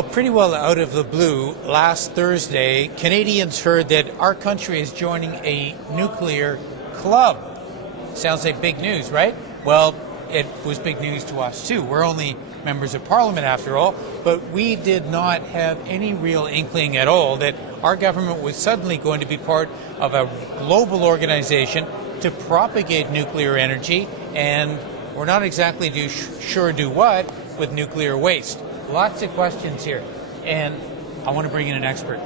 Well, pretty well out of the blue, last Thursday, Canadians heard that our country is joining a nuclear club. Sounds like big news, right? Well, it was big news to us too. We're only members of parliament after all, but we did not have any real inkling at all that our government was suddenly going to be part of a global organization to propagate nuclear energy, and we're not exactly sure do what with nuclear waste. Lots of questions here, and I want to bring in an expert.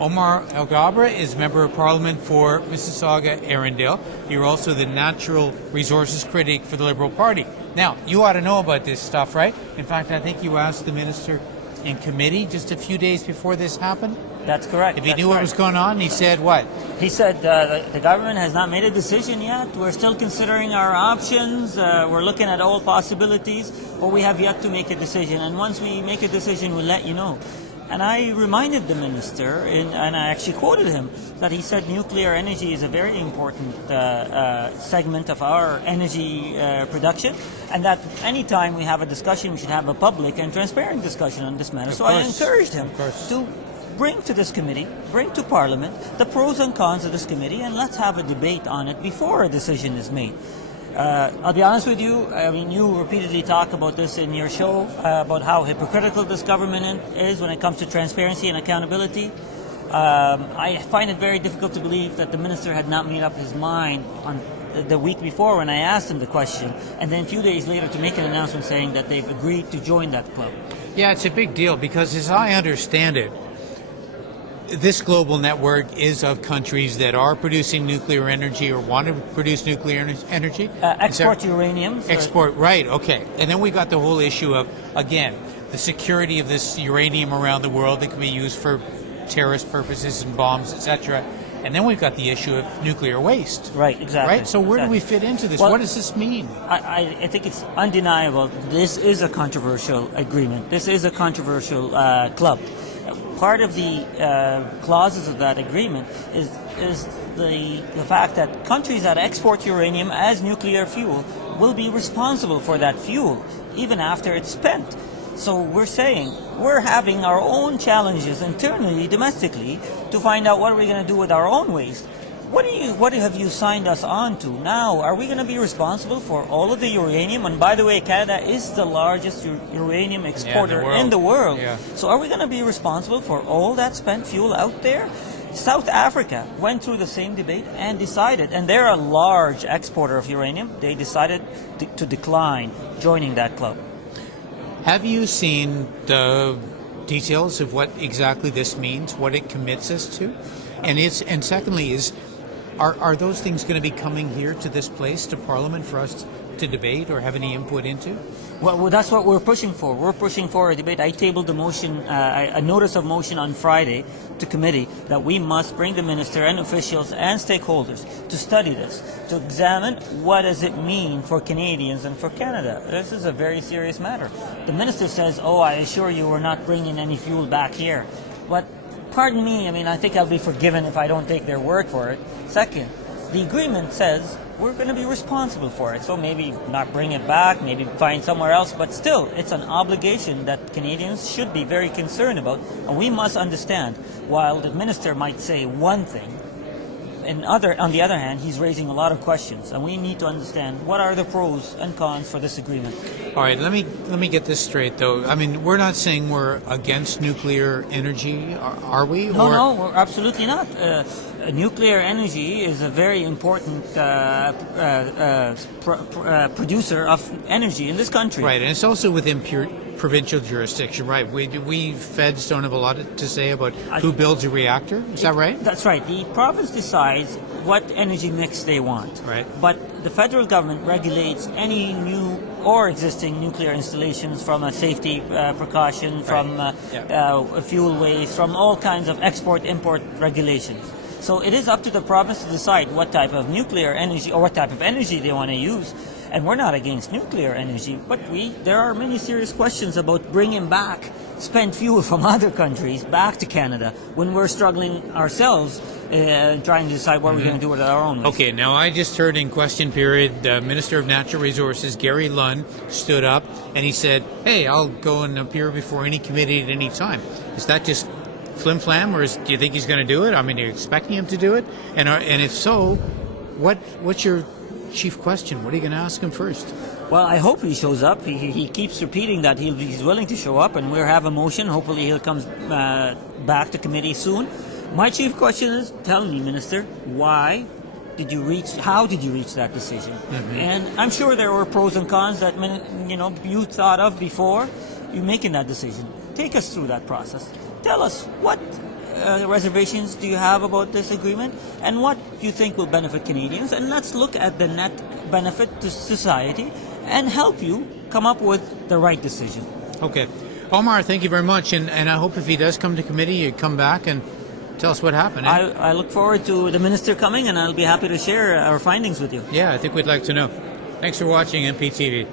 Omar Alghabra is Member of Parliament for Mississauga-Arundel. You're also the Natural Resources Critic for the Liberal Party. Now, you ought to know about this stuff, right? In fact, I think you asked the Minister in committee just a few days before this happened. That's correct. If he knew what was going on, he said what? He said the government has not made a decision yet. We're still considering our options. We're looking at all possibilities, but we have yet to make a decision. And once we make a decision, we'll let you know. And I reminded the minister, and I actually quoted him, that he said nuclear energy is a very important segment of our energy production, and that any time we have a discussion, we should have a public and transparent discussion on this matter. So I encouraged him to bring to this committee, bring to Parliament, the pros and cons of this committee, and let's have a debate on it before a decision is made. I'll be honest with you, I mean, you repeatedly talk about this in your show, about how hypocritical this government is when it comes to transparency and accountability. I find it very difficult to believe that the minister had not made up his mind on the week before when I asked him the question, and then a few days later to make an announcement saying that they've agreed to join that club. Yeah, it's a big deal because as I understand it, this global network is of countries that are producing nuclear energy or want to produce nuclear energy. Export uranium. Export, right, okay. And then we got the whole issue of, again, the security of this uranium around the world that can be used for terrorist purposes and bombs, etc. And then we've got the issue of nuclear waste. Right, exactly. Right? So where do we fit into this? Well, what does this mean? I think it's undeniable. This is a controversial agreement. This is a controversial club. Part of the clauses of that agreement is the fact that countries that export uranium as nuclear fuel will be responsible for that fuel even after it's spent. So we're saying we're having our own challenges internally, domestically, to find out what are we going to do with our own waste. What have you signed us on to? Now, are we going to be responsible for all of the uranium? And by the way, Canada is the largest uranium exporter in the world. Yeah. So are we going to be responsible for all that spent fuel out there? South Africa went through the same debate and decided, and they're a large exporter of uranium, they decided to decline joining that club. Have you seen the details of what exactly this means, what it commits us to? And secondly, are those things going to be coming here to this place, to Parliament, for us to debate or have any input into? Well, that's what we're pushing for. We're pushing for a debate. I tabled a notice of motion on Friday to committee that we must bring the minister and officials and stakeholders to study this, to examine what does it mean for Canadians and for Canada. This is a very serious matter. The minister says, I assure you we're not bringing any fuel back here. But pardon me, I mean, I think I'll be forgiven if I don't take their word for it. Second, the agreement says we're going to be responsible for it. So maybe not bring it back, maybe find somewhere else, but still, it's an obligation that Canadians should be very concerned about. And we must understand, while the minister might say one thing, on the other hand, he's raising a lot of questions, and we need to understand what are the pros and cons for this agreement. All right, let me get this straight, though. I mean, we're not saying we're against nuclear energy, are we? No, we're absolutely not. Nuclear energy is a very important producer of energy in this country. Right, and it's also within provincial jurisdiction, right? We feds don't have a lot to say about who builds a reactor. Is that right? That's right. The province decides what energy mix they want. Right. But the federal government regulates any new or existing nuclear installations from a safety precaution, from fuel waste, from all kinds of export-import regulations. So it is up to the province to decide what type of nuclear energy or what type of energy they want to use. And we're not against nuclear energy, but there are many serious questions about bringing back spent fuel from other countries back to Canada when we're struggling ourselves trying to decide what we're going to do with our own waste. Okay, now I just heard in question period, Minister of Natural Resources, Gary Lunn, stood up and he said, hey, I'll go and appear before any committee at any time. Is that just flim-flam, or do you think he's going to do it? I mean, are you expecting him to do it? And if so, what's your chief question? What are you going to ask him first? Well, I hope he shows up. He keeps repeating that he's willing to show up, and we'll have a motion. Hopefully he'll come back to committee soon. My chief question is, tell me, Minister, how did you reach that decision? Mm-hmm. And I'm sure there were pros and cons that you thought of before you making that decision. Take us through that process. Tell us what reservations do you have about this agreement and what you think will benefit Canadians, and let's look at the net benefit to society and help you come up with the right decision. Okay. Omar, thank you very much, and I hope if he does come to committee, you come back and tell us what happened. I look forward to the Minister coming, and I'll be happy to share our findings with you. Yeah, I think we'd like to know. Thanks for watching NPTV.